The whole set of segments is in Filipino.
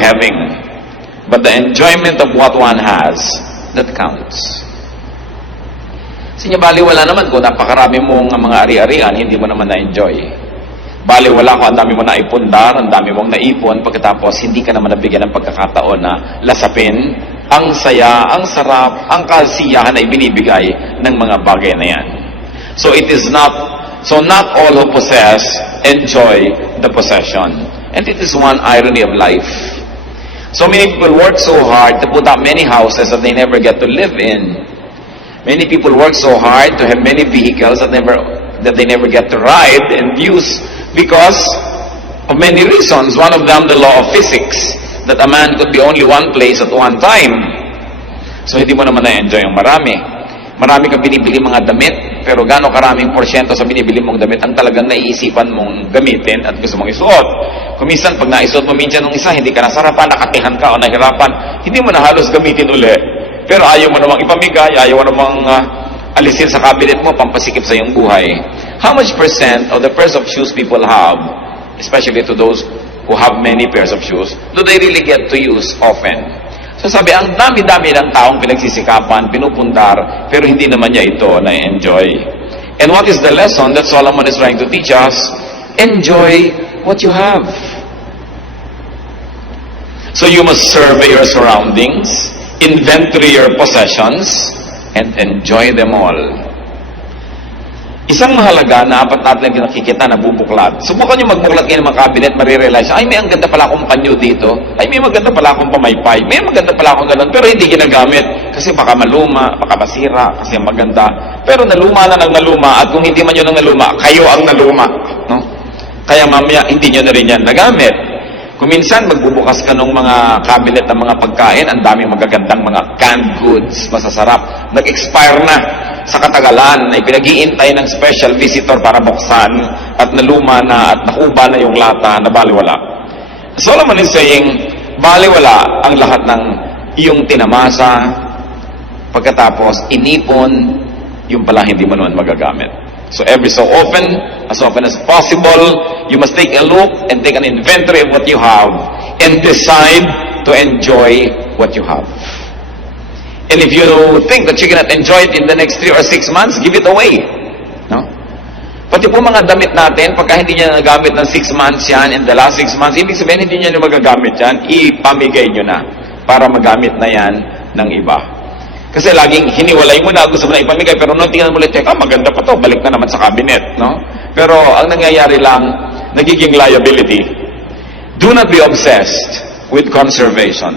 having, but the enjoyment of what one has that counts. Kasi baliwala naman kung napakarami mong mga ari-arian, hindi mo naman na-enjoy. Baliwala ko, ang dami mo naipundar, ang dami mong naipon, pagkatapos hindi ka naman nabigyan ng pagkakataon na lasapin ang saya, ang sarap, ang kasiyahan na ibinibigay ng mga bagay na yan. So not all who possess enjoy the possession. And it is one irony of life. So many people work so hard to put up many houses that they never get to live in. Many people work so hard to have many vehicles that they never get to ride and use because of many reasons. One of them, the law of physics, that a man could be only one place at one time. So hindi mo naman na-enjoy yung marami. Marami kang binibili mga damit, pero gaano karaming porsyento sa binibili mong damit ang talagang naiisipan mong gamitin at gusto mong isuot. Kung minsan, pag naisuot mo minsan ng isa, hindi ka nasarapan, nakatihan ka o nahirapan, hindi mo na halos gamitin uli. Pero ayaw mo namang ipamigay, ayaw mo namang alisin sa cabinet mo, pampasikip sa iyong buhay. How much percent of the pairs of shoes people have, especially to those who have many pairs of shoes, do they really get to use often? So sabi, ang dami-dami ng taong pinagsisikapan, pinupundar, pero hindi naman niya ito na-enjoy. And what is the lesson that Solomon is trying to teach us? Enjoy what you have. So you must survey your surroundings, inventory your possessions, and enjoy them all. Isang mahalaga na apat natin nakikita na bubuklat. Subukan nyo magbuklat kayo ng mga cabinet, marirealize, ay may ang ganda pala akong panyo dito, ay may maganda pala akong pamaypay, may maganda pala akong ganun, pero hindi ginagamit. Kasi baka maluma, baka masira, kasi maganda. Pero naluma na ng naluma, at kung hindi man yun ang naluma, kayo ang naluma. No? Kaya mamaya, hindi nyo na rin yan nagamit. Kung minsan magbubukas ka ng mga cabinet ng mga pagkain, ang daming magagandang mga canned goods, masasarap, nag-expire na sa katagalan, ay pinag-iintay ng special visitor para buksan, at naluma na at nakuba na yung lata na baliwala. Solomon is saying, baliwala ang lahat ng iyong tinamasa, pagkatapos inipon, yung pala hindi mo naman magagamit. So every so often as possible, you must take a look and take an inventory of what you have and decide to enjoy what you have. And if you think that you cannot enjoy it in the next 3 or 6 months, give it away. No? Pati po mga damit natin, pagka hindi niya nagamit ng 6 months yan, in the last 6 months, ibig sabihin hindi niya na magagamit yan, ipamigay nyo na para magamit na yan ng iba. Kasi laging hiniwalay mo na, gusto mo na ipamigay, pero nung tingnan mo ulit, teka, maganda pa to, balik na naman sa cabinet. No? Pero ang nangyayari lang, nagiging liability. Do not be obsessed with conservation.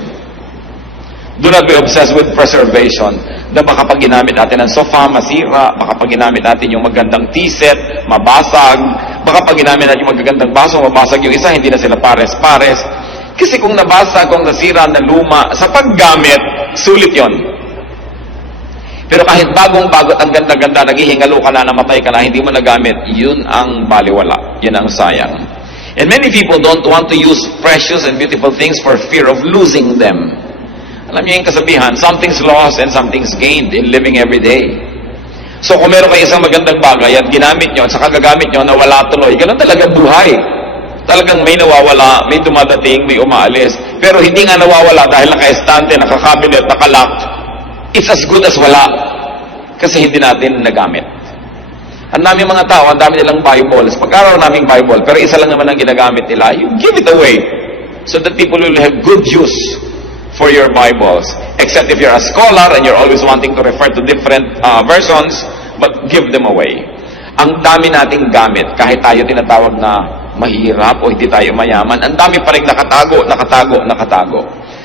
Do not be obsessed with preservation. Na baka pag ginamit natin ang sofa, masira. Baka pag ginamit natin yung magandang tea set, mabasag. Baka pag ginamit natin yung magagandang baso, mabasag yung isa, hindi na sila pares-pares. Kasi kung nabasa, kung nasira, naluma, sa paggamit, sulit yon. Pero kahit bagong-bago at ang ganda-ganda, naghihingalo ka na, namatay ka na, hindi mo nagamit, yun ang baliwala. Yun ang sayang. And many people don't want to use precious and beautiful things for fear of losing them. Alam niyo yung kasabihan, something's lost and something's gained in living every day. So kung meron kayo isang magandang bagay at ginamit nyo at saka gagamit nyo na wala tuloy, ganun talaga buhay. Talagang may nawawala, may dumadating, may umaalis. Pero hindi nga nawawala dahil naka-estante, naka-cabinet, naka-lock. It's as good as wala. Kasi hindi natin nagamit. Ang dami mga tao, ang dami nilang Bibles. Pag-araw naming Bible, pero isa lang naman ang ginagamit nila, you give it away. So that people will have good use for your Bibles. Except if you're a scholar and you're always wanting to refer to different versions, but give them away. Ang dami nating gamit, kahit tayo tinatawag na mahirap o hindi tayo mayaman, ang dami pa rin nakatago.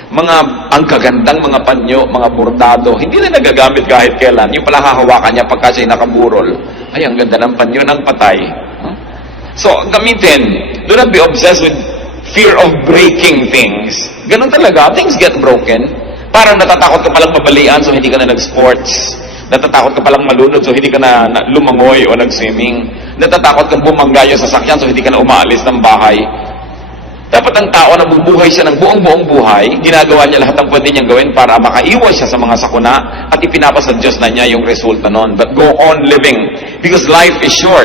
Ang kagandang mga panyo, mga bordado, hindi na nagagamit kahit kailan. Yung pala hahawakan niya pagka siya'y nakaburol. Ay, ang ganda ng panyo ng patay. So, gamitin. Do not be obsessed with fear of breaking things. Ganun talaga, things get broken. Parang natatakot ka palang mabalian, so hindi ka na nag-sports. Natatakot ka palang malunod, so hindi ka na lumangoy o nag-swimming. Natatakot kang bumangga yung sasakyan, so hindi ka na umaalis ng bahay. Dapat ang tao na bubuhay siya ng buong buhay, ginagawa niya lahat ng pwede niyang gawin para makaiwas siya sa mga sakuna at ipinapasa Diyos na niya yung resulta nun. But go on living, because life is short.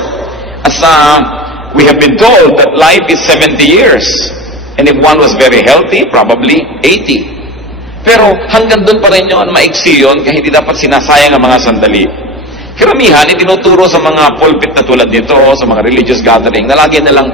As we have been told that life is 70 years. And if one was very healthy, probably 80. Pero hanggang doon pa rin yun, maiksi yun, kaya hindi dapat sinasayang ang mga sandali. Karamihan, itinuturo sa mga pulpit na tulad nito, sa mga religious gathering, na lagi na lang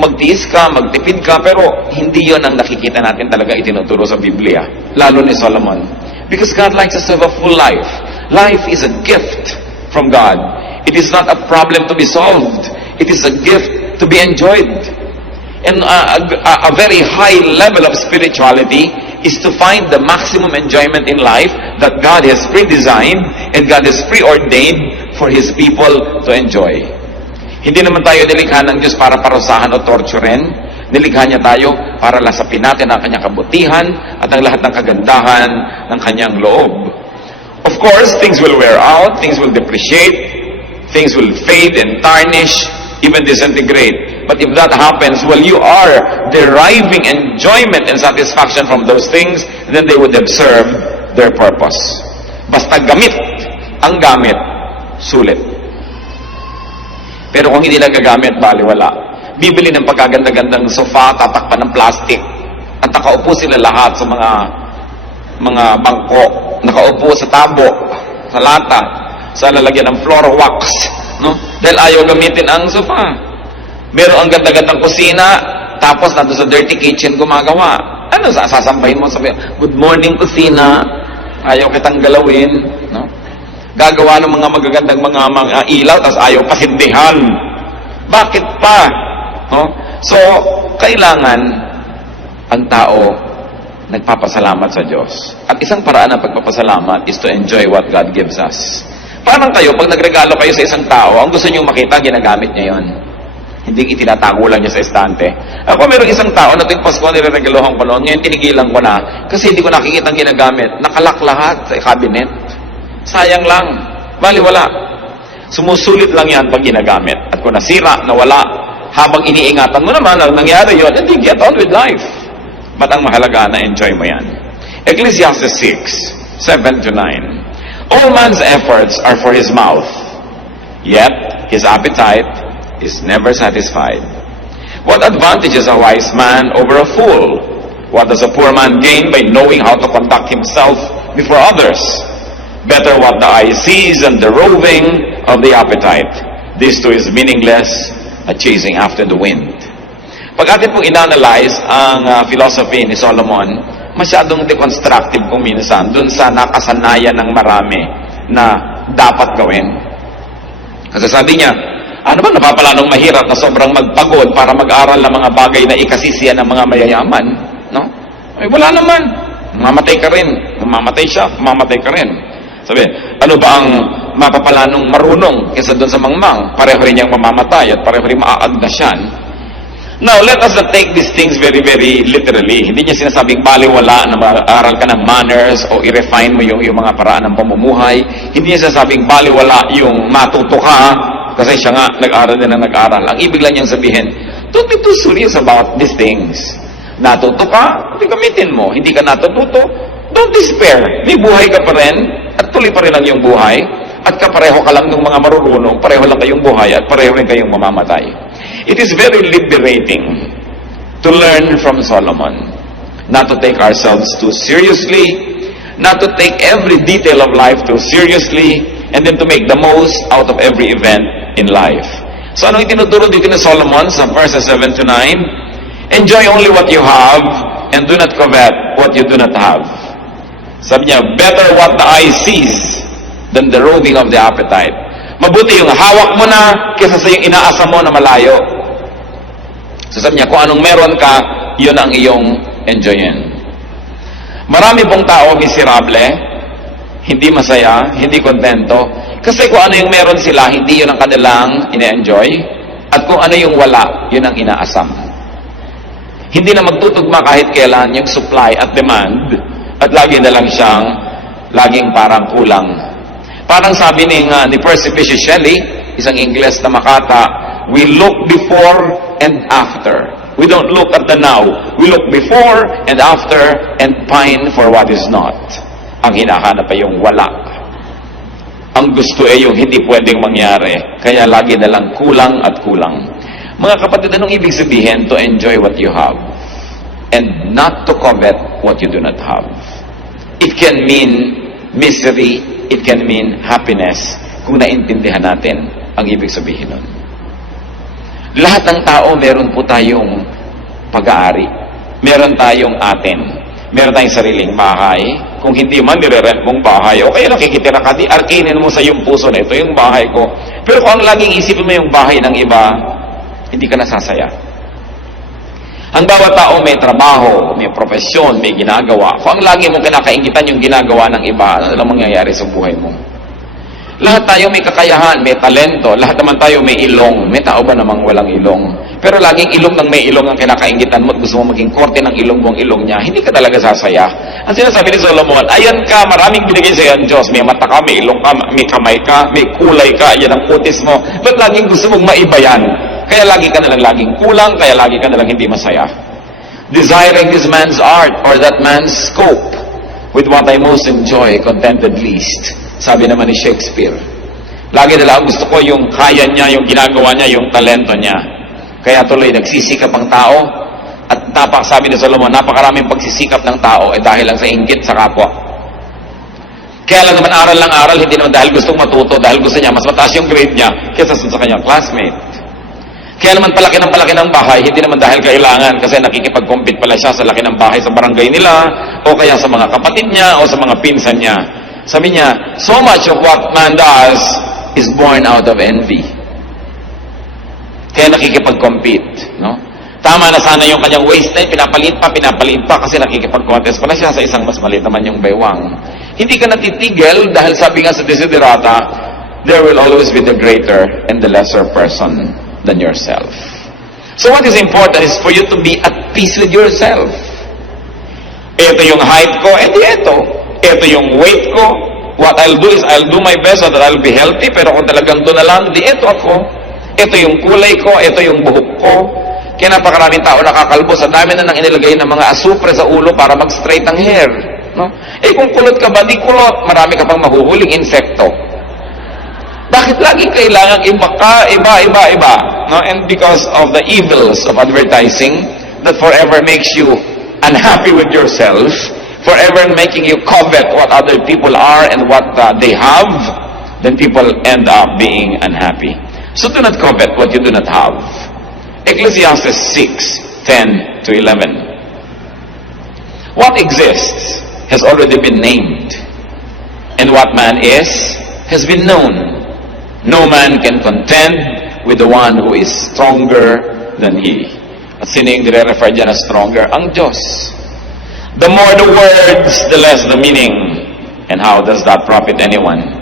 magtiis ka, magtipid ka, pero hindi yun ang nakikita natin talaga itinuturo sa Biblia, lalo ni Solomon. Because God likes us to have a full life. Life is a gift from God. It is not a problem to be solved. It is a gift to be enjoyed. And a very high level of spirituality is to find the maximum enjoyment in life that God has pre-designed and God has preordained for His people to enjoy. Hindi naman tayo nilikha ng Diyos para parusahan o torturen. Nilikha niya tayo para lasapin natin ang kanyang kabutihan at ang lahat ng kagandahan ng kanyang loob. Of course, things will wear out, things will depreciate, things will fade and tarnish, even disintegrate. But if that happens, well, you are deriving enjoyment and satisfaction from those things, then they would have served their purpose. Basta gamit ang gamit, sulit. Pero kung hindi lang gagamit, baliwala. Bibili ng pagkaganda-gandang sofa, tatakpan ng plastic, at nakaupo sila lahat sa mga bangko, nakaupo sa tabo, sa lata, sa lalagyan ng floor wax, no? Dahil ayaw gamitin ang sofa. Meron ang ganda-gandang kusina, tapos nandun sa dirty kitchen gumagawa. Ano sasampahin mo? Sabi, good morning kusina, ayaw kitang galawin, no? Gagawa ng mga magagandang mga ilaw, tapos ayaw pasindihan. Bakit pa? No? So, kailangan ang tao nagpapasalamat sa Diyos. At isang paraan ng pagpapasalamat is to enjoy what God gives us. Parang kayo, pag nagregalo kayo sa isang tao, ang gusto nyo makita, ginagamit niya yon. Hindi itinatago lang niya sa estante. Ako mayroong isang tao na tuwing Pasko nireregaluhan ko noon, ngayon tinigilan ko na kasi hindi ko nakikita ang ginagamit. Nakalak lahat sa cabinet. Sayang lang. Baliwala. Sumusulit lang yan pag ginagamit. At kung nasira, nawala, habang iniingatan mo naman ang nangyari yun, hindi, get on with life. But ang mahalaga na enjoy mo yan. Ecclesiastes 6, 7-9. All man's efforts are for his mouth, yet his appetite is never satisfied. What advantage is a wise man over a fool? What does a poor man gain by knowing how to conduct himself before others? Better what the eye sees than the roving of the appetite. This too is meaningless, a chasing after the wind. Pag atin pong inanalyze ang philosophy ni Solomon, masyadong deconstructive kung minsan dun sa nakasanayan ng marami na dapat gawin. Kasi sabi niya, ano ba napapala nung mahirap na sobrang magpagod para mag-aral ng mga bagay na ikasisiya ng mga mayayaman? No? Ay, wala naman. Mamatay ka rin. Mamatay siya, mamatay ka rin. Sabi, ano ba ang mapapala nung marunong kaysa doon sa mangmang? Pareho rin niyang mamamatay at pareho rin maaagdasyan. Now, let us not take these things very, very literally. Hindi niya sinasabing baliwala na mag-aaral ka ng manners o i-refine mo yung mga paraan ng pamumuhay. Hindi niya sinasabing baliwala yung matuto ka kasi siya nga nag-aaral din na nag-aaral. Ang ibig lang niyang sabihin, don't be too serious about these things. Natuto ka, gamitin mo. Hindi ka natututo, don't despair. May buhay ka pa rin at tuloy pa rin lang yung buhay at kapareho ka lang ng mga marurunong, pareho lang kayong buhay at pareho rin kayong mamamatay. It is very liberating to learn from Solomon. Not to take ourselves too seriously, not to take every detail of life too seriously, and then to make the most out of every event in life. So anong itinuturo dito ni Solomon sa verses 7-9? Enjoy only what you have and do not covet what you do not have. Sabi niya, better what the eye sees than the roving of the appetite. Mabuti yung hawak mo na kaysa sa yung inaasa mo na malayo. So sabi niya, kung anong meron ka, yun ang iyong enjoyin. Marami pong tao miserable, hindi masaya, hindi kontento. Kasi kung ano yung meron sila, hindi yun ang kanilang ina-enjoy. At kung ano yung wala, yun ang inaasam. Hindi na magtutugma kahit kailan yung supply at demand. At lagi na lang siyang, laging parang kulang. Parang sabi ni Percy Bysshe Shelley, isang Ingles na makata, we look before and after. We don't look at the now. We look before and after and pine for what is not. Ang hinahanap ay yung wala. Ang gusto ay yung hindi pwedeng mangyari. Kaya lagi na lang kulang at kulang. Mga kapatid, anong ibig sabihin to enjoy what you have? and not to covet what you do not have. It can mean misery, it can mean happiness, kung naintindihan natin ang ibig sabihin nun. Lahat ng tao, meron po tayong pag-aari. Meron tayong atin. Meron tayong sariling bahay. Kung hindi man, nire-rent mong bahay, o kaya nakikitira ka, arkinin mo sa iyong puso na ito yung bahay ko. Pero kung ang laging isipin mo yung bahay ng iba, hindi ka nasasaya. Ang bawat tao may trabaho, may profesyon, may ginagawa. Kung ang lagi mo kinakaingitan yung ginagawa ng iba, ano lang mangyayari sa buhay mo? Lahat tayo may kakayahan, may talento. Lahat naman tayo may ilong. May tao ba namang walang ilong? Pero laging ilong ng may ilong ang kinakaingitan mo at gusto mo maging korte ng ilong mo ang ilong niya, hindi ka talaga sasaya. Ang sinasabi ni Solomon, ayan ka, maraming binigay sa iyo ang Diyos. May mata ka, may ilong ka, may kamay ka, may kulay ka, yan ang kutis mo. Ba't laging gusto mong maiba yan? Kaya lagi ka nalang laging kulang, kaya lagi ka nalang hindi masaya. Desiring this man's art or that man's scope, with what I most enjoy, contented least. Sabi naman ni Shakespeare. Lagi nila gusto ko yung kaya niya, yung ginagawa niya, yung talento niya. Kaya tuloy nagsisikap ang tao at sabi ni Solomon, napakaraming pagsisikap ng tao dahil lang sa inggit sa kapwa. Kaya lang naman aral lang aral, hindi naman dahil gustong matuto, dahil gusto niya mas mataas yung grade niya kaysa sa kanyang classmate. Kaya naman palaki ng bahay, hindi naman dahil kailangan kasi nakikipag-compete pala siya sa laki ng bahay sa barangay nila o kaya sa mga kapatid niya o sa mga pinsan niya. Sabi niya, so much of what man does is born out of envy. Kaya nakikipag-compete. No? Tama na sana yung kanyang waistline, pinapalit pa kasi nakikipag-contest pala siya sa isang mas maliit naman yung baywang. Hindi ka natitigil dahil sabi nga sa Desiderata, there will always be the greater and the lesser person than yourself. So what is important is for you to be at peace with yourself. Ito yung height ko, ito. Ito yung weight ko. What I'll do is I'll do my best so that I'll be healthy, pero kung talagang doon na lang, ito ako. Ito yung kulay ko, ito yung buhok ko. Kaya napakaraming tao nakakalbo. Sa dami na nang inilagay ng mga asupre sa ulo para mag-straight ang hair. No? Kung kulot ka ba, di kulot. Marami ka pang mahuhuling insekto. Bakit laging kailangan iba? No? And because of the evils of advertising that forever makes you unhappy with yourself, forever making you covet what other people are and what they have, then people end up being unhappy. So do not covet what you do not have. Ecclesiastes 6:10 to 11. What exists has already been named, and what man is has been known. No man can contend with the one who is stronger than he. At sino yung nire-refer dyan na stronger? Ang Diyos. The more the words, the less the meaning. And how does that profit anyone?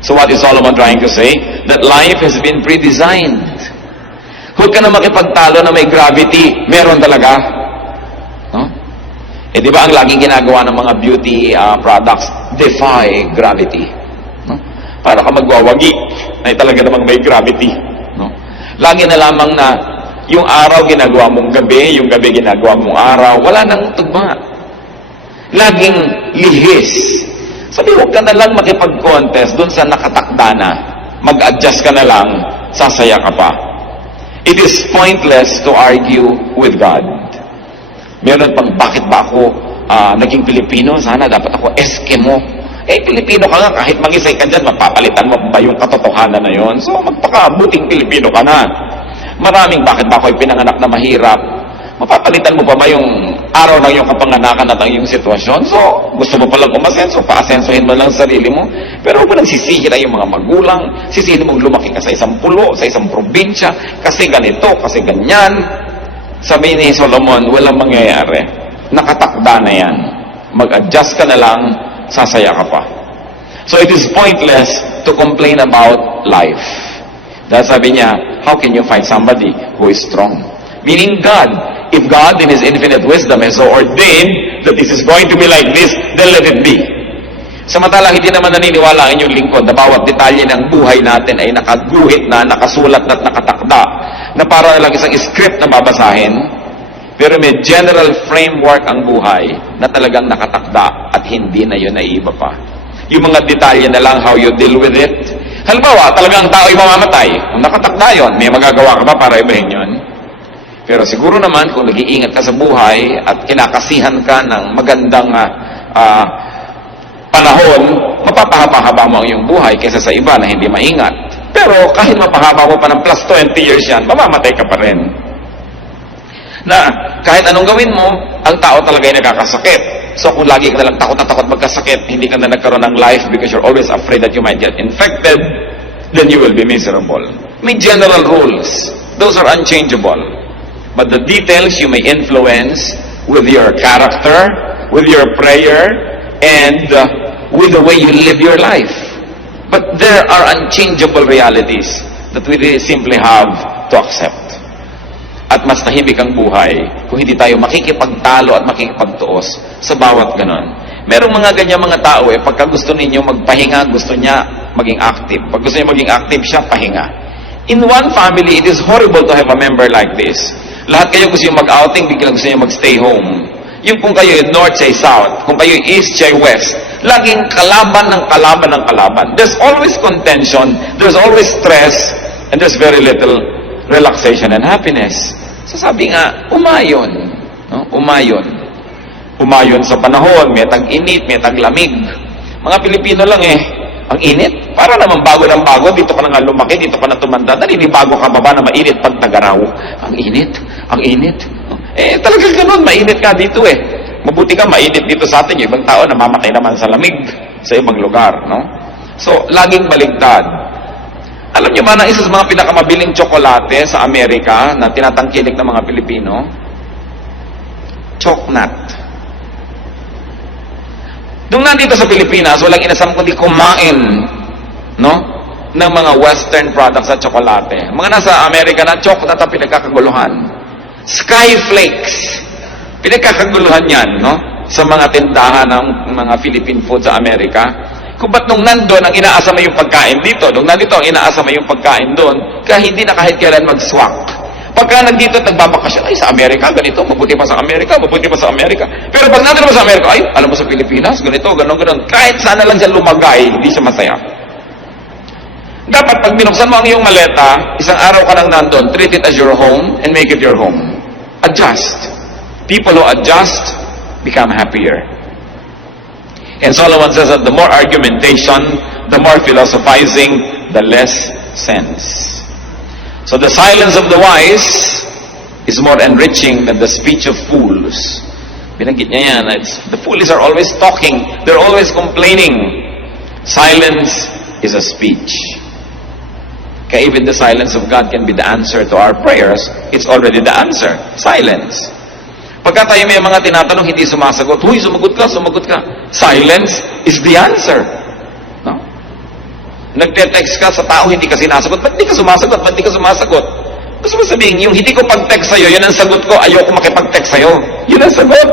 So what is Solomon trying to say? That life has been pre-designed. Huwag ka na makipagtalo na may gravity. Meron talaga. No? Di ba ang laging ginagawa ng mga beauty products? Defy gravity. No? Para ka magwawagi, ay talaga namang may gravity. No? Lagi na lamang na yung araw ginagawa mong gabi, yung gabi ginagawa mong araw, wala nang tugma. Laging lihis. Sabi, huwag ka na lang makipag-contest dun sa nakatakda na. Mag-adjust ka na lang, sasaya ka pa. It is pointless to argue with God. Meron pang, bakit ba ako naging Pilipino? Sana dapat ako Eskimo. Pilipino ka nga, kahit mag-isay ka dyan, mapapalitan mo ba yung katotohanan na yon? So, magpakabuting Pilipino ka na. Maraming, bakit ba ako'y pinanganak na mahirap? Mapapalitan mo pa ba yung araw ng iyong kapanganakan at ang iyong sitwasyon? So, gusto mo palang umasenso, paasensohin mo lang sarili mo. Pero huwag mo nang sisihin yung mga magulang, sisihin mo lumaki ka sa isang pulo, sa isang probinsya, kasi ganito, kasi ganyan. Sabi ni Solomon, walang mangyayari. Nakatakda na yan. Mag-adjust ka na lang, sasaya ka pa. So it is pointless to complain about life. Dahil sabi niya, how can you find somebody who is strong? Meaning God. If God in His infinite wisdom has so ordained that this is going to be like this, then let it be. Samantalang hindi naman naniniwala ang inyong lingkod na bawat detalye ng buhay natin ay nakaguhit na, nakasulat na at nakatakda na para lang isang script na babasahin, pero may general framework ang buhay na talagang nakatakda at hindi na yun naiiba pa. Yung mga detalye na lang how you deal with it. Halimbawa, talagang tao ay mamamatay. Kung nakatakda yun, may magagawa ka ba para ibahin yun? Pero siguro naman, kung nag-iingat ka sa buhay at kinakasihan ka ng magandang panahon, mapapahaba mo ang iyong buhay kaysa sa iba na hindi maingat. Pero kahit mapahaba mo pa ng plus 20 years yan, mamamatay ka pa rin. Na kahit anong gawin mo, ang tao talaga ay nakakasakit. So kung lagi ka nalang takot na takot magkasakit, hindi ka na nagkaroon ng life because you're always afraid that you might get infected, then you will be miserable. May general rules. Those are unchangeable. But the details you may influence with your character, with your prayer, and with the way you live your life. But there are unchangeable realities that we really simply have to accept. At mas tahimik ang buhay kung hindi tayo makikipagtalo at makikipagtuos sa bawat ganon. Merong mga ganyan mga tao pagka gusto ninyo magpahinga, gusto niya maging active. Pag gusto niya maging active siya, pahinga. In one family, it is horrible to have a member like this. Lahat kayo gusto niyo mag-outing, biglang gusto niyo mag-stay home. Yung kung kayo north say south, kung kayo east say west, laging kalaban ng kalaban ng kalaban. There's always contention, there's always stress, and there's very little relaxation and happiness. So sabi nga, umayon. No? Umayon. Umayon sa panahon, may tag-init, may tag-lamig. Mga Pilipino lang ang init. Para naman bago ng bago, dito ka na nga lumaki, dito ka na tumanda, naninibago ka ba na mainit pag tagaraw? Ang init, ang init. Talagang ganun, mainit ka dito Mabuti ka, mainit dito sa atin. Yung ibang tao, namamatay naman sa lamig sa ibang lugar, no? So, laging baligtad. Alam niyo ba na isa sa mga pinakamabiling tsokolate sa Amerika na tinatangkilik ng mga Pilipino? Choknat. Nung nandito sa Pilipinas, walang inasam kundi kumain, no? Ng mga western products sa tsokolate. Mga nasa Amerika na, choknat ang pinagkakaguluhan. Skyflakes. Pinagkakaguluhan yan, no? Sa mga tindahan ng mga Philippine food sa Amerika. Kung ba't nung nandun, ang inaasa mo yung pagkain dito, nung nandito, ang inaasa mo yung pagkain doon, kaya hindi na kahit kailan mag-swak. Pagka nandito, nagbabakasyon, ay sa Amerika, ganito, mabuti pa sa Amerika, mabuti pa sa Amerika. Pero pag nandito mo sa Amerika, ay, alam mo sa Pilipinas, ganito, ganon. Kahit sana lang siya lumagay, hindi siya masaya. Dapat pag binuksan mo ang iyong maleta, isang araw ka lang nandun, treat it as your home and make it your home. Adjust. People who adjust become happier. And Solomon says that the more argumentation, the more philosophizing, the less sense. So the silence of the wise is more enriching than the speech of fools. Binanggit niya yan. The fools are always talking. They're always complaining. Silence is a speech. Kaya even the silence of God can be the answer to our prayers. It's already the answer. Silence. Pagka tayo may mga tinatanong, hindi sumasagot. Huy, sumagot ka. Silence is the answer. No? Nagte-text ka sa tao, hindi ka sinasagot. Ba't di ka sumasagot? Gusto mo sabihin, yung hindi ko pag-text sa'yo, yun ang sagot ko, ayoko makipag-text sa'yo. Yun ang sagot.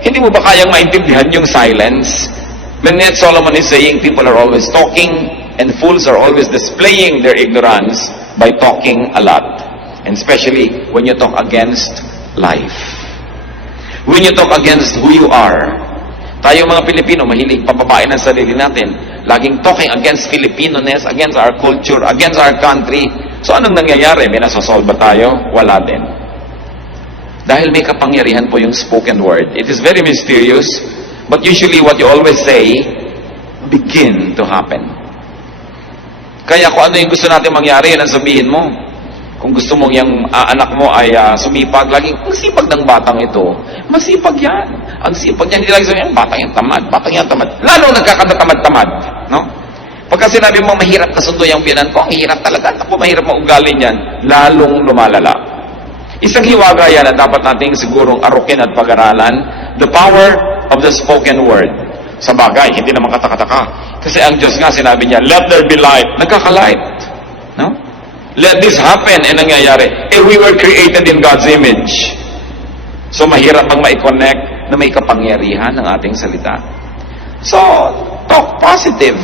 Hindi mo ba kayang maintindihan yung silence? When yet Solomon is saying, people are always talking, and fools are always displaying their ignorance by talking a lot. And especially when you talk against life. When you talk against who you are. Tayo mga Pilipino, mahilig pababain ang sarili natin. Laging talking against Filipino-ness, against our culture, against our country. So anong nangyayari? May nasosolve ba tayo? Wala din. Dahil may kapangyarihan po yung spoken word. It is very mysterious, but usually what you always say, begin to happen. Kaya kung ano yung gusto natin mangyari, yan ang sabihin mo. Kung gusto mong yung anak mo ay sumipag, laging, ang sipag ng batang ito. Masipag yan. Ang sipag niya, hindi lagi sabihin, batang yan tamad. Lalo nagkakatamad-tamad. No? Pagka sinabi mo, mahirap na sundo yung biyanan ko, ang hirap talaga. Ako, mahirap maugali niyan. Lalong lumalala. Isang hiwaga yan na dapat nating sigurong arukin at pag-aralan, the power of the spoken word. Sa bagay, hindi naman katakataka. Kasi ang Diyos nga, sinabi niya, let there be light. Nagkakalight. No? Let this happen, nangyayari. We were created in God's image. So, mahirap bang ma-connect na may kapangyarihan ng ating salita. So, talk positive.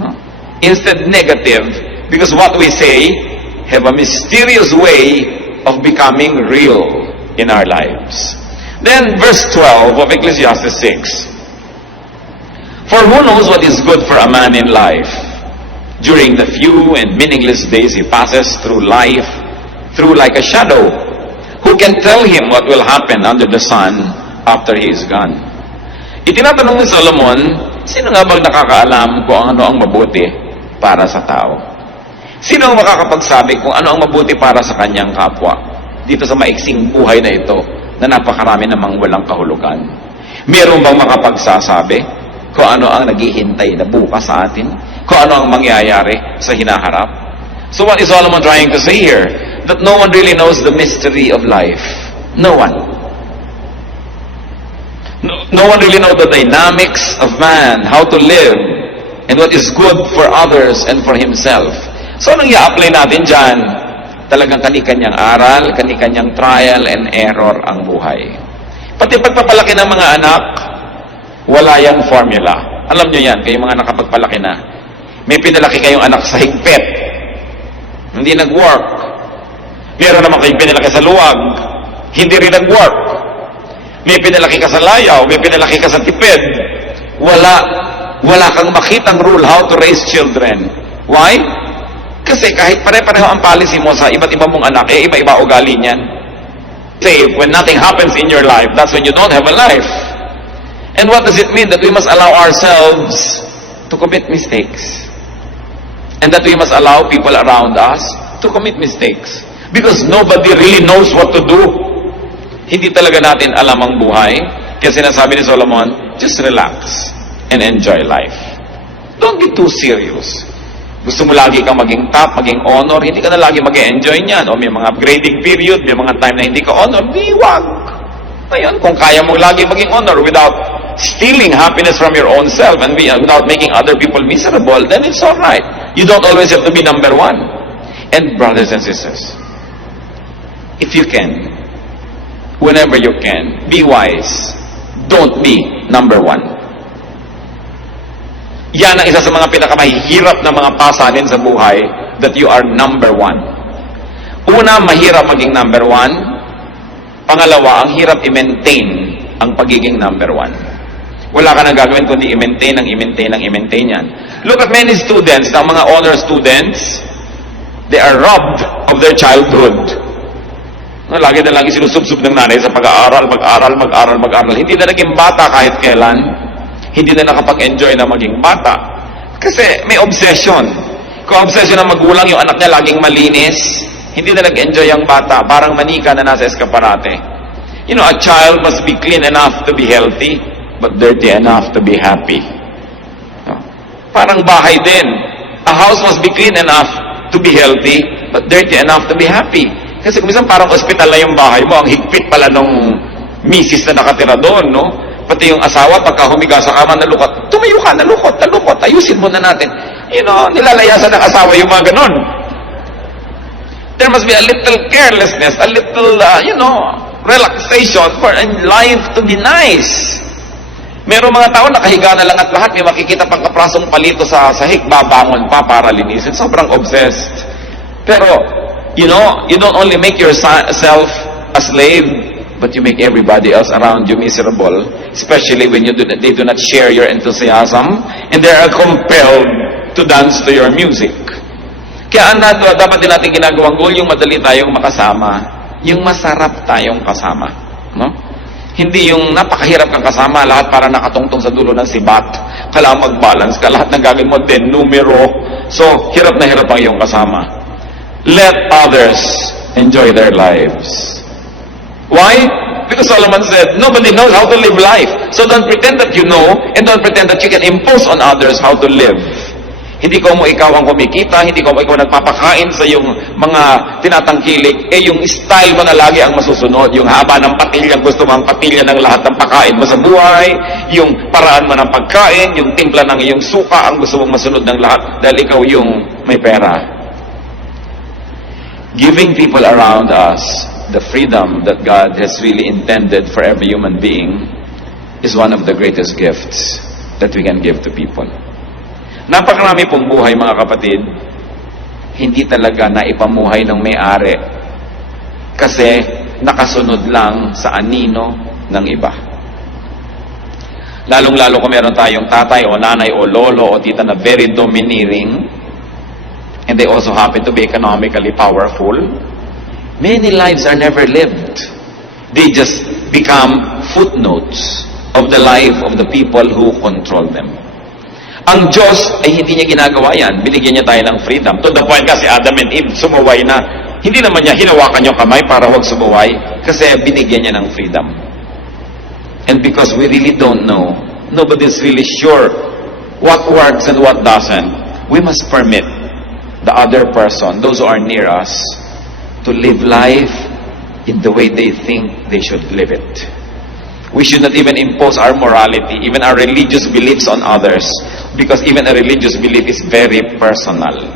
No? Instead, negative. Because what we say have a mysterious way of becoming real in our lives. Then, verse 12 of Ecclesiastes 6. For who knows what is good for a man in life? During the few and meaningless days he passes through life, through like a shadow. Who can tell him what will happen under the sun after he is gone? Itinatanong ni Solomon, sino nga bang nakakaalam kung ano ang mabuti para sa tao? Sino ang makakapagsabi kung ano ang mabuti para sa kanyang kapwa? Dito sa maiksing buhay na ito, na napakarami namang walang kahulugan. Meron bang makapagsasabi kung ano ang naghihintay na bukas sa atin? Kung ano ang mangyayari sa hinaharap? So what is Solomon trying to say here? That no one really knows the mystery of life. No one. No one really knows the dynamics of man, how to live, and what is good for others and for himself. So anong i-apply natin dyan? Talagang kani-kanyang aral, kani-kanyang trial and error ang buhay. Pati pagpapalaki ng mga anak, wala yang formula. Alam nyo yan, kayong mga nakapagpalaki na. May pinalaki kayong anak sa higpit. Hindi nag-work. Meron naman kayong pinalaki sa luwag. Hindi rin nag-work. May pinalaki ka sa layaw, may pinalaki ka sa tipid. Wala kang makitang rule how to raise children. Why? Kasi kahit pare-pareho ang policy mo sa iba't iba mong anak, iba-iba ugali niyan. Say, when nothing happens in your life, that's when you don't have a life. And what does it mean? That we must allow ourselves to commit mistakes. And that we must allow people around us to commit mistakes. Because nobody really knows what to do. Hindi talaga natin alam ang buhay. Kaya sinasabi ni Solomon, just relax and enjoy life. Don't be too serious. Gusto mo lagi kang maging top, maging honor, hindi ka na lagi mag-enjoy niyan. O may mga grading period, may mga time na hindi ka honor, di wag. Ngayon, kung kaya mo lagi maging honor without stealing happiness from your own self and without making other people miserable, then it's alright. You don't always have to be number one. And brothers and sisters, if you can, whenever you can, be wise. Don't be number one. Yan ang isa sa mga pinakamahirap na mga pasanin sa buhay, that you are number one. Una, mahirap maging number one. Pangalawa, ang hirap i-maintain ang pagiging number one. Wala ka na gagawin kundi i-maintain yan. Look at many students, ang mga honor students, they are robbed of their childhood. Lagi na lagi sinusubsub ng nanay sa pag-aaral. Hindi na naging bata kahit kailan. Hindi na nakapag-enjoy na maging bata. Kasi may obsession. Kung obsession ng magulang, yung anak niya laging malinis, hindi na nag-enjoy ang bata. Parang manika na nasa eskaparate. You know, a child must be clean enough to be healthy, but dirty enough to be happy. Parang bahay din. A house must be clean enough to be healthy, but dirty enough to be happy. Kasi kung minsan parang hospital na yung bahay mo, ang higpit pala nung misis na nakatira doon, no? Pati yung asawa, pagka humiga sa kama, nalukot. Tumayo ka, nalukot. Ayusin mo na natin. You know, nilalayasan ng asawa yung mga ganon. There must be a little carelessness, a little, relaxation for life to be nice. Merong mga tao, nakahiga na lang at lahat, may makikita pang kaprasong palito sa sahig, babangon pa para linisin. Sobrang obsessed. Pero, you don't only make yourself a slave, but you make everybody else around you miserable, especially when they do not share your enthusiasm, and they are compelled to dance to your music. Kaya dapat din natin ginagawang goal, yung madali tayong makasama, yung masarap tayong kasama. No? Hindi yung napakahirap kang kasama, lahat para nakatungtong sa dulo ng sibat, kailangan mag-balance ka, lahat ng gagawin mo din, numero, so hirap na hirap ang iyong kasama. Let others enjoy their lives. Why? Because Solomon said, nobody knows how to live life. So don't pretend that you know, and don't pretend that you can impose on others how to live. Hindi ko mo ikaw ang kumikita, hindi ko mo ikaw nagpapakain sa yung mga tinatangkilik, yung style mo na lagi ang masusunod, yung haba ng patilya, gusto mo ang patilya ng lahat ng pakain mo sa buhay, yung paraan mo ng pagkain, yung timpla ng iyong suka, ang gusto mong masunod ng lahat, dahil ikaw yung may pera. Giving people around us the freedom that God has really intended for every human being is one of the greatest gifts that we can give to people. Napakarami pong buhay, mga kapatid, hindi talaga naipamuhay ng may-ari kasi nakasunod lang sa anino ng iba. Lalong-lalo kung meron tayong tatay o nanay o lolo o tita na very domineering, and they also happen to be economically powerful, Many lives are never lived. They just become footnotes of the life of the people who control them. Ang Diyos ay hindi niya ginagawa yan. Binigyan niya tayo ng freedom. To the point kasi Adam and Eve, sumuway na. Hindi naman niya hinawakan yung kamay para huwag sumuway kasi binigyan niya ng freedom. And because we really don't know, nobody's really sure what works and what doesn't, we must permit the other person, those who are near us, to live life in the way they think they should live it. We should not even impose our morality, even our religious beliefs on others, because even a religious belief is very personal.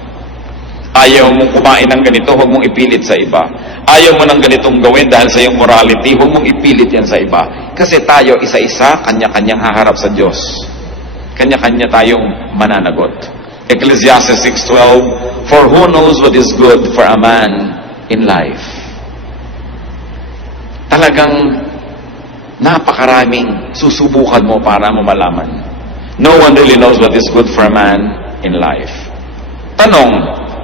Ayaw mong kumain ng ganito, huwag mong ipilit sa iba. Ayaw mo ng ganitong gawin dahil sa iyong morality, huwag mong ipilit yan sa iba. Kasi tayo, isa-isa, kanya-kanyang haharap sa Diyos. Kanya-kanya tayong mananagot. Ecclesiastes 6:12, for who knows what is good for a man in life? Talagang napakaraming susubukan mo para mo malaman. No one really knows what is good for a man in life. Tanong,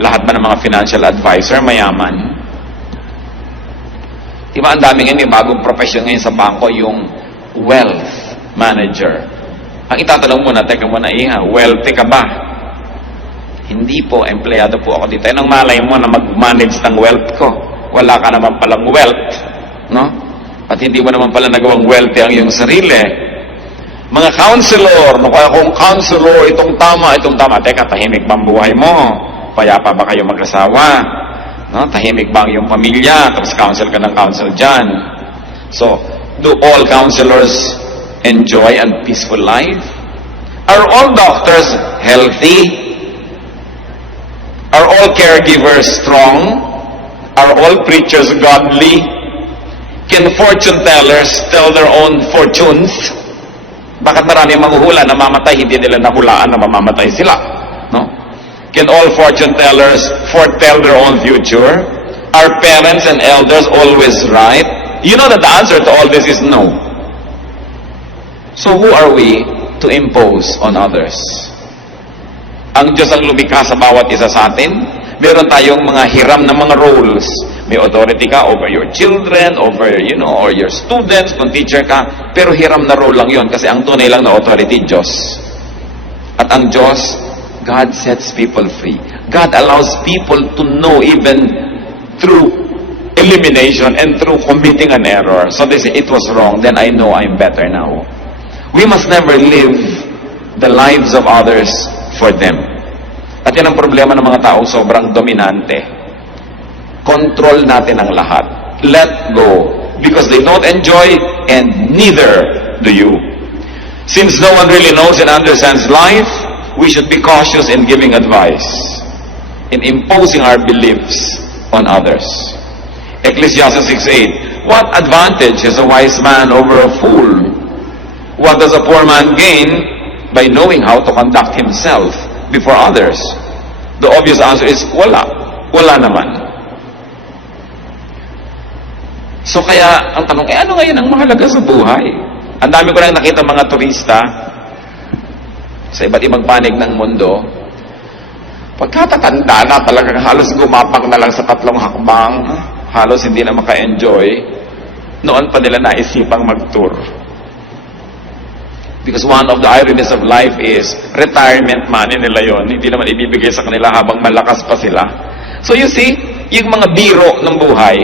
lahat ba ng mga financial advisor mayaman? Diba ang dami ngayon, may bagong profession ngayon sa bangko, yung wealth manager. Ang itatanong mo na, teka muna, wealthy ka ba? Hindi po, empleyado po ako dito. Anong malay mo na mag-manage ng wealth ko? Wala ka naman palang wealth, no? At hindi mo naman pala nagawang wealthy ang iyong sarili. Mga counselor, no, kaya kung counselor, itong tama. Teka, tahimik ba ang buhay mo? Payapa ba kayo mag-asawa? No? Tahimik ba ang iyong pamilya? Tapos counsel ka ng counsel dyan. So, do all counselors enjoy a peaceful life? Are all doctors healthy? Are all caregivers strong? Are all preachers godly? Can fortune tellers tell their own fortunes? Bakit marami manghuhula na mamatay, hindi nila nahulaan na mamamatay sila? No? Can all fortune tellers foretell their own future? Are parents and elders always right? You know that the answer to all this is no. So who are we to impose on others? Ang Diyos ang lumikha sa bawat isa sa atin. Meron tayong mga hiram na mga roles. May authority ka over your children, over, or your students, kung teacher ka. Pero hiram na role lang yon kasi ang tunay lang na authority, Diyos. At ang Diyos, God sets people free. God allows people to know even through elimination and through committing an error. So they say, it was wrong, then I know I'm better now. We must never live the lives of others for them. At yan ang problema ng mga taong sobrang dominante. Control natin ang lahat. Let go. Because they don't enjoy and neither do you. Since no one really knows and understands life, we should be cautious in giving advice, in imposing our beliefs on others. Ecclesiastes 6:8, what advantage has a wise man over a fool? What does a poor man gain by knowing how to conduct himself before others? The obvious answer is wala. Wala naman. So kaya, ang tanong, ano ngayon ang mahalaga sa buhay? Ang dami ko lang nakita mga turista sa iba't ibang panig ng mundo. Pagkatatanda na, talagang halos gumapang na lang sa 3 hakbang, halos hindi na maka-enjoy, noon pa nila naisipang mag-tour. Because one of the ironies of life is, retirement money nila yon, hindi naman ibibigay sa kanila habang malakas pa sila. So you see, yung mga biro ng buhay,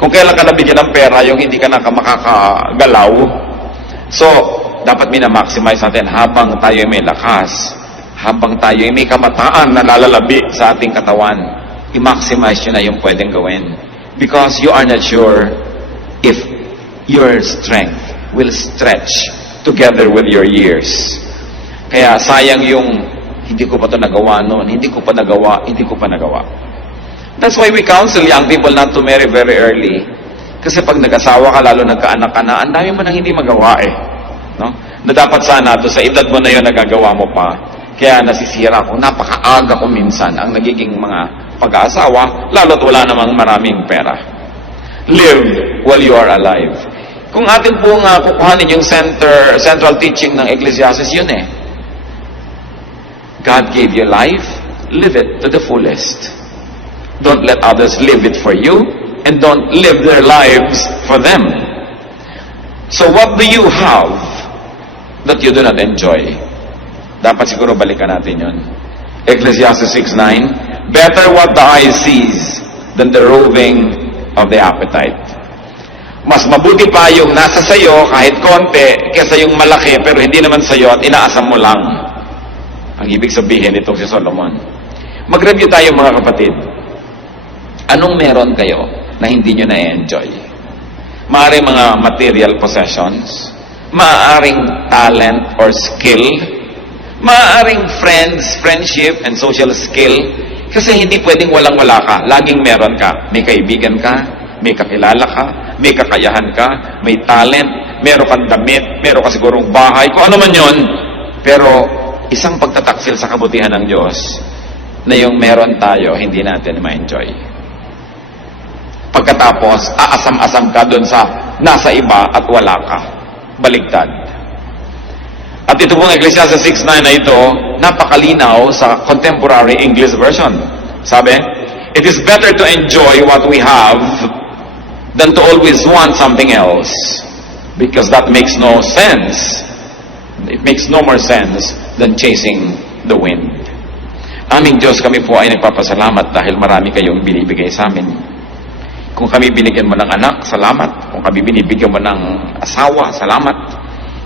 kung kailan ka nabigyan ng pera, yung hindi ka na makakagalaw, so, dapat minamaximize natin habang tayo may lakas, habang tayo may kamataan na lalalabi sa ating katawan, i-maximize yun na yung pwedeng gawin. Because you are not sure if your strength will stretch together with your years. Kaya sayang yung hindi ko pa ito nagawa noon, hindi ko pa nagawa. That's why we counsel young people not to marry very early. Kasi pag nag-asawa ka, lalo nagkaanak ka na, ang dami mo nang hindi magawa eh. No? Na dapat sana, sa edad mo na yun, nagagawa mo pa. Kaya nasisira ko, napakaaga ko minsan ang nagiging mga pag-aasawa, lalo't wala namang maraming pera. Live while you are alive. Kung atin pong kukuhanin yung central teaching ng Ecclesiastes, yun eh. God gave you life, live it to the fullest. Don't let others live it for you, and don't live their lives for them. So what do you have that you do not enjoy? Dapat siguro balikan natin yun. Ecclesiastes 6:9, better what the eye sees than the roving of the appetite. Mas mabuti pa yung nasa sayo kahit konti kesa yung malaki pero hindi naman sayo at inaasam mo lang. Ang ibig sabihin nitong si Solomon. Mag-review tayo mga kapatid. Anong meron kayo na hindi nyo na-enjoy? Maaaring mga material possessions, maaaring talent or skill, maaaring friendship and social skill, kasi hindi pwedeng walang-wala ka. Laging meron ka. May kaibigan ka, may kakilala ka, may kakayahan ka, may talent, meron kang damit, meron ka sigurong bahay, kung ano man yon. Pero isang pagtataksil sa kabutihan ng Diyos na yung meron tayo, hindi natin ma-enjoy. Pagkatapos, aasam-asam ka dun sa nasa iba at wala ka. Baligtad. At ito pong Ecclesiastes 6:9 na ito, napakalinaw sa contemporary English version. Sabi, it is better to enjoy what we have than to always want something else, because that makes no sense. It makes no more sense than chasing the wind. Aming Diyos, kami po ay nagpapasalamat dahil marami kayong binibigay sa amin. Kung kami binigyan mo ng anak, salamat. Kung kami binibigyan mo ng asawa, salamat.